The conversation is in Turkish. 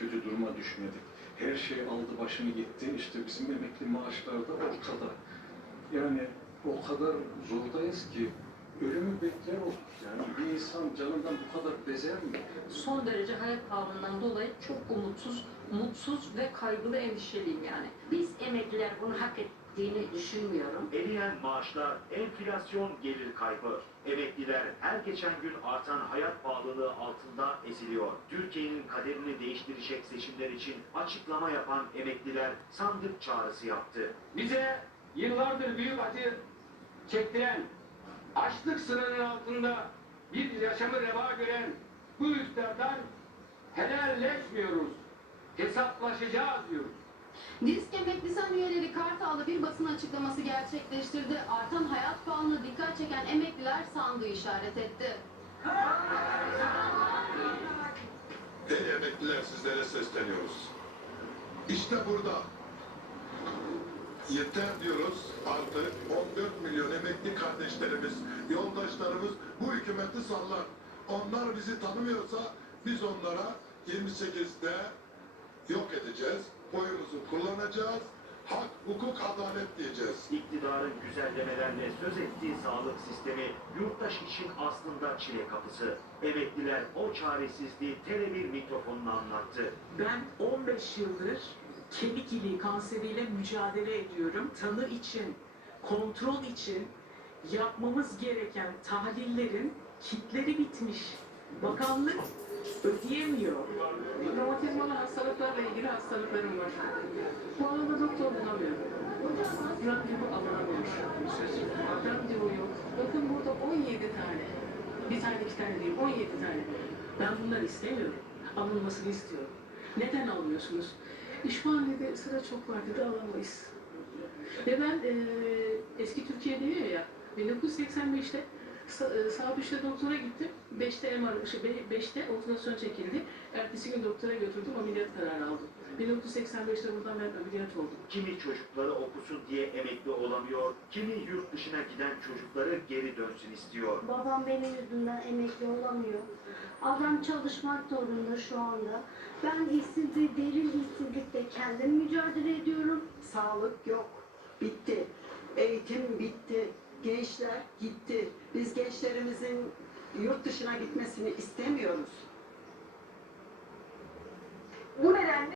kötü duruma düşmedik. Her şey aldı başını gitti. İşte bizim emekli maaşlar da ortada. Yani o kadar zordayız ki ölümü bekler olduk. Yani bir insan canından bu kadar bezer mi? Son derece hayat pahalılığından dolayı çok umutsuz, mutsuz ve kaygılı endişeliyim yani. Biz emekliler bunu hak ettiğini düşünmüyorum. Eriyen maaşlar, enflasyon gelir kaybı. Emekliler her geçen gün artan hayat pahalılığı altında eziliyor. Türkiye'nin kaderini değiştirecek seçimler için açıklama yapan emekliler sandık çağrısı yaptı. Bize yıllardır büyük acı çektiren, açlık sınırının altında bir yaşamı reva gören bu iktidardan helalleşmiyoruz. Hesaplaşacağız diyoruz. Disk emeklisi üyeleri Kartal'da bir basın açıklaması gerçekleştirdi. Artan hayat pahalılığına dikkat çeken emekliler sandığı işaret etti. Ey emekliler sizlere sesleniyoruz. İşte burada. Yeter diyoruz artık 14 milyon emekli kardeşlerimiz, yoldaşlarımız bu hükümeti sallar. Onlar bizi tanımıyorsa biz onlara 28'de yok edeceğiz. Oyumuzu kullanacağız. Hak, hukuk, adalet diyeceğiz. İktidarın güzellemelerle söz ettiği sağlık sistemi yurttaş için aslında çile kapısı. Emekliler o çaresizliği Tele1 mikrofonuna anlattı. Ben 15 yıldır kemik iliği kanseriyle mücadele ediyorum. Tanı için, kontrol için yapmamız gereken tahlillerin kitleri bitmiş. Bakanlık ödeyemiyor. Romatizmalı hastalıklarla ilgili hastalıklarım var. Bu arada doktor bulamıyorum. Randevu alamıyorum. Randevu yok. Bakın burada 17 tane. Bir tane iki tane değil 17 tane. Ben bunları istemiyorum. Alınmasını istiyorum. Neden almıyorsunuz? İşhanede sıra çok var dedi alamayız. Ve ben eee, eski Türkiye diyor ya 1985'te Sa- e, Sabiş'te doktora gittim. 5'te MR, şey, 5'te ultrason çekildi. Ertesi gün doktora götürdüm ameliyat kararı aldım. 1985'te buradan ben ameliyat oldum. Kimi çocukları okusun diye emekli olamıyor, kimi yurt dışına giden çocukları geri dönsün istiyor. Babam benim yüzümden emekli olamıyor. Adam çalışmak zorunda şu anda. Ben işsizliği, derin işsizlikte kendim mücadele ediyorum. Sağlık yok. Bitti. Eğitim bitti. Gençler gitti. Biz gençlerimizin yurt dışına gitmesini istemiyoruz. Bu nedenle